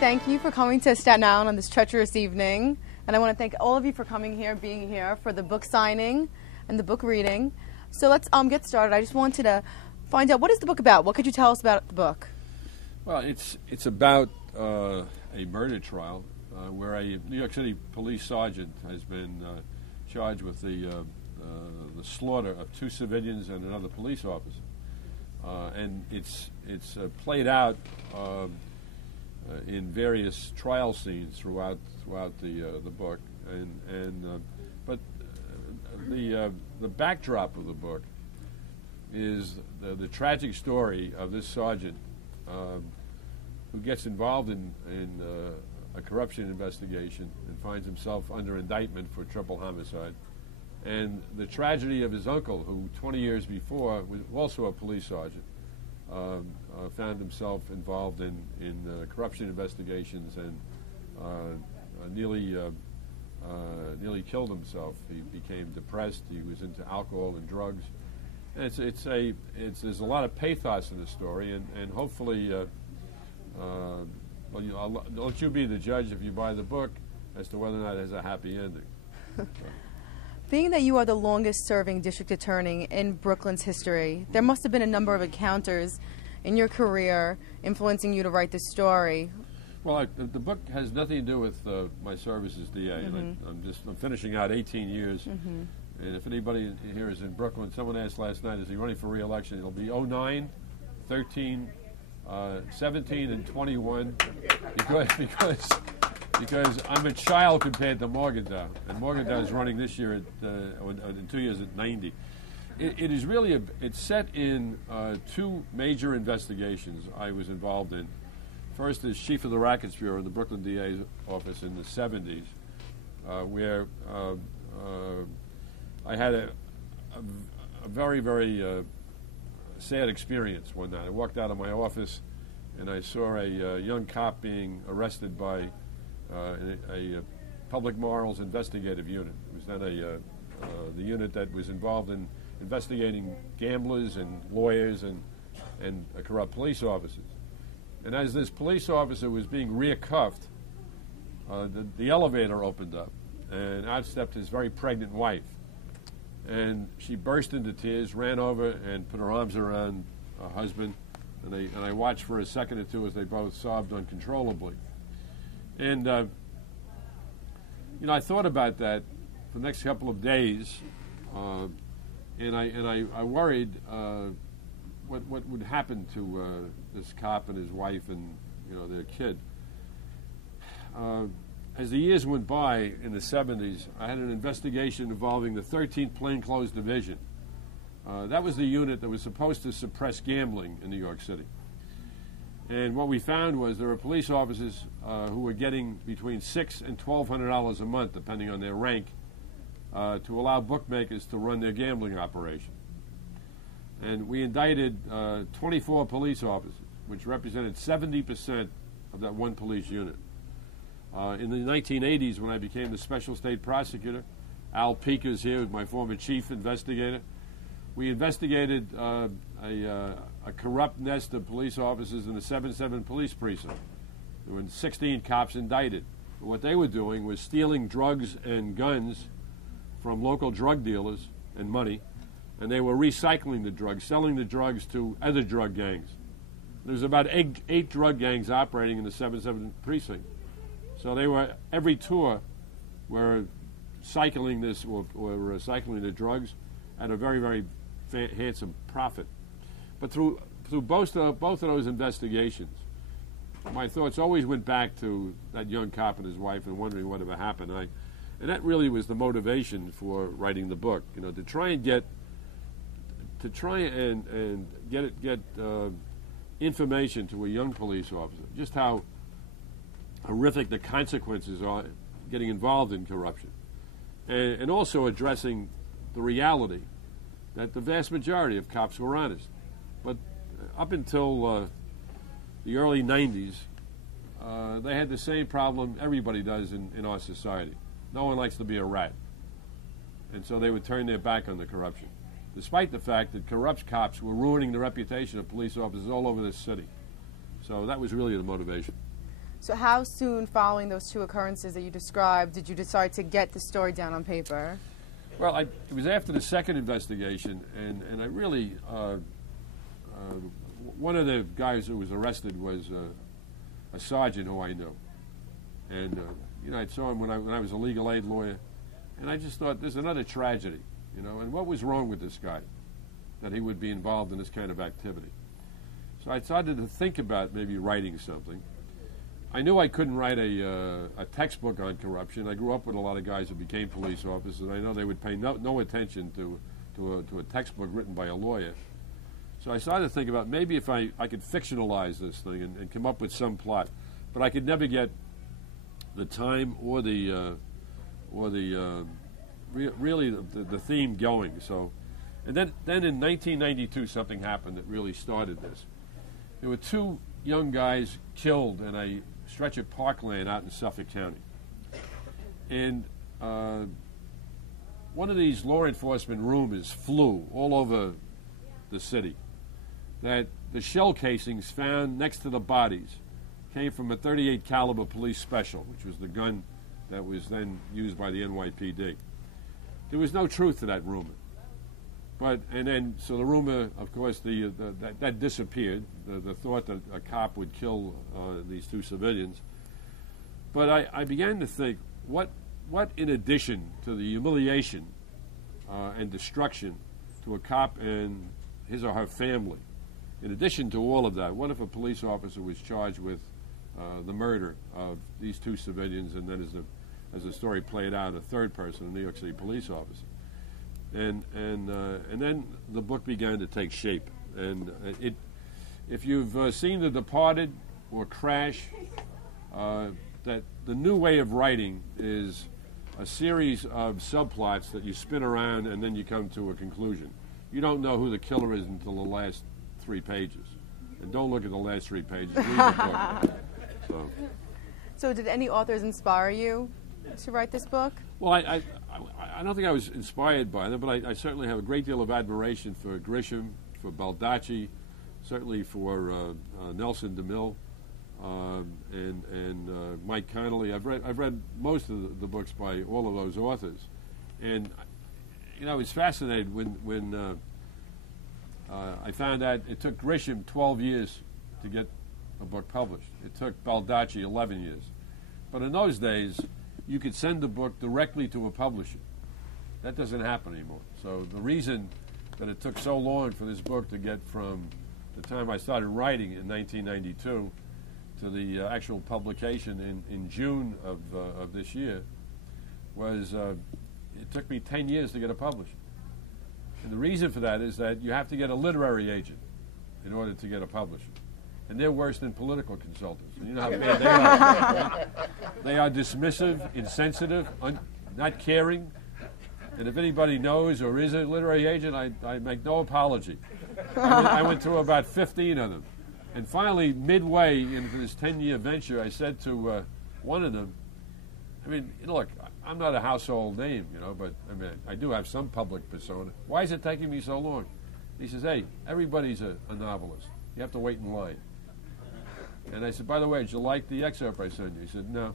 thank you for coming to Staten Island on this treacherous evening. And I want to thank all of you for coming here, being here for the book signing and the book reading. So let's get started. I just wanted to find out, what is the book about? What could you tell us about the book? Well, it's about a murder trial where a New York City police sergeant has been charged with the slaughter of 2 civilians and another police officer. And it's played out in various trial scenes throughout the book, but the backdrop of the book is the tragic story of this sergeant who gets involved in a corruption investigation and finds himself under indictment for triple homicide, and the tragedy of his uncle, who 20 years before was also a police sergeant, found himself involved in corruption investigations and nearly killed himself. He became depressed. He was into alcohol and drugs. And there's a lot of pathos in the story, and hopefully, I'll let you be the judge if you buy the book as to whether or not it has a happy ending. Being that you are the longest-serving district attorney in Brooklyn's history, there must have been a number of encounters in your career influencing you to write this story. Well, the book has nothing to do with my service as DA. Mm-hmm. I'm finishing out 18 years. Mm-hmm. And if anybody here is in Brooklyn, someone asked last night, is he running for re-election? It'll be 09, 13, 17, and 21, because I'm a child compared to Morgantown, and Morgantown is running this year in 2 years at 90. It is really it's set in 2 major investigations I was involved in. First is Chief of the Rackets Bureau in the Brooklyn DA's office in the 70s, where I had a very, very sad experience one night. I walked out of my office and I saw a young cop being arrested by a public morals investigative unit. It was then the unit that was involved in investigating gamblers and lawyers and corrupt police officers. And as this police officer was being rear-cuffed, the elevator opened up, and out stepped his very pregnant wife. And she burst into tears, ran over, and put her arms around her husband. And I watched for a second or two as they both sobbed uncontrollably. And I thought about that for the next couple of days, and I worried what would happen to this cop and his wife and their kid. As the years went by in the 70s, I had an investigation involving the 13th Plainclothes Division. That was the unit that was supposed to suppress gambling in New York City. And what we found was there were police officers who were getting between $600 and $1,200 a month, depending on their rank, to allow bookmakers to run their gambling operation. And we indicted 24 police officers, which represented 70% of that one police unit. In the 1980s, when I became the special state prosecutor, Al Peekers here, my former chief investigator, we investigated a corrupt nest of police officers in the 7-7 police precinct. There were 16 cops indicted. What they were doing was stealing drugs and guns from local drug dealers and money, and they were recycling the drugs, selling the drugs to other drug gangs. There was about eight drug gangs operating in the 7-7 precinct. So they were, every tour, were cycling this or recycling the drugs at a very, very handsome profit. But through both of those investigations, my thoughts always went back to that young cop and his wife and wondering whatever happened. And that really was the motivation for writing the book, to try and get information to a young police officer, just how horrific the consequences are getting involved in corruption, and also addressing the reality that the vast majority of cops were honest. But up until the early 90s, they had the same problem everybody does in our society. No one likes to be a rat. And so they would turn their back on the corruption, despite the fact that corrupt cops were ruining the reputation of police officers all over this city. So that was really the motivation. So how soon following those two occurrences that you described did you decide to get the story down on paper? Well, it was after the second investigation, and I really, one of the guys who was arrested was a sergeant who I knew. And, I saw him when I was a legal aid lawyer, and I just thought, there's another tragedy, and what was wrong with this guy that he would be involved in this kind of activity? So I started to think about maybe writing something. I knew I couldn't write a textbook on corruption. I grew up with a lot of guys who became police officers, and I know they would pay no attention to a textbook written by a lawyer. So I started to think about maybe if I could fictionalize this thing and come up with some plot, but I could never get the time or the theme going. So, and then in 1992 something happened that really started this. There were two young guys killed in a stretch of parkland out in Suffolk County. And one of these law enforcement rumors flew all over the city that the shell casings found next to the bodies came from a .38 caliber police special, which was the gun that was then used by the NYPD. There was no truth to that rumor. So the rumor, of course, that disappeared. The thought that a cop would kill these two civilians. But I began to think, what in addition to the humiliation and destruction to a cop and his or her family, in addition to all of that, what if a police officer was charged with the murder of these two civilians, and then as the story played out, a third person, a New York City police officer? And then the book began to take shape. And if you've seen The Departed or Crash, that the new way of writing is a series of subplots that you spin around and then you come to a conclusion. You don't know who the killer is until the last 3 pages. And don't look at the last 3 pages. Read the book. So did any authors inspire you to write this book? Well, I don't think I was inspired by them, but I certainly have a great deal of admiration for Grisham, for Baldacci, certainly for Nelson DeMille, and Mike Connolly. I've read most of the books by all of those authors, and I was fascinated when I found out it took Grisham 12 years to get a book published. It took Baldacci 11 years, but in those days you could send a book directly to a publisher. That doesn't happen anymore. So the reason that it took so long for this book to get from the time I started writing in 1992 to the actual publication in June of this year was it took me 10 years to get it published. And the reason for that is that you have to get a literary agent in order to get a publisher. And they're worse than political consultants. You know how bad they are. Right? They are dismissive, insensitive, not caring. And if anybody knows or is a literary agent, I make no apology. I went through about 15 of them. And finally, midway into this 10-year venture, I said to one of them, look, I'm not a household name, but I do have some public persona. Why is it taking me so long? He says, hey, everybody's a novelist. You have to wait in line. And I said, by the way, did you like the excerpt I sent you? He said, no.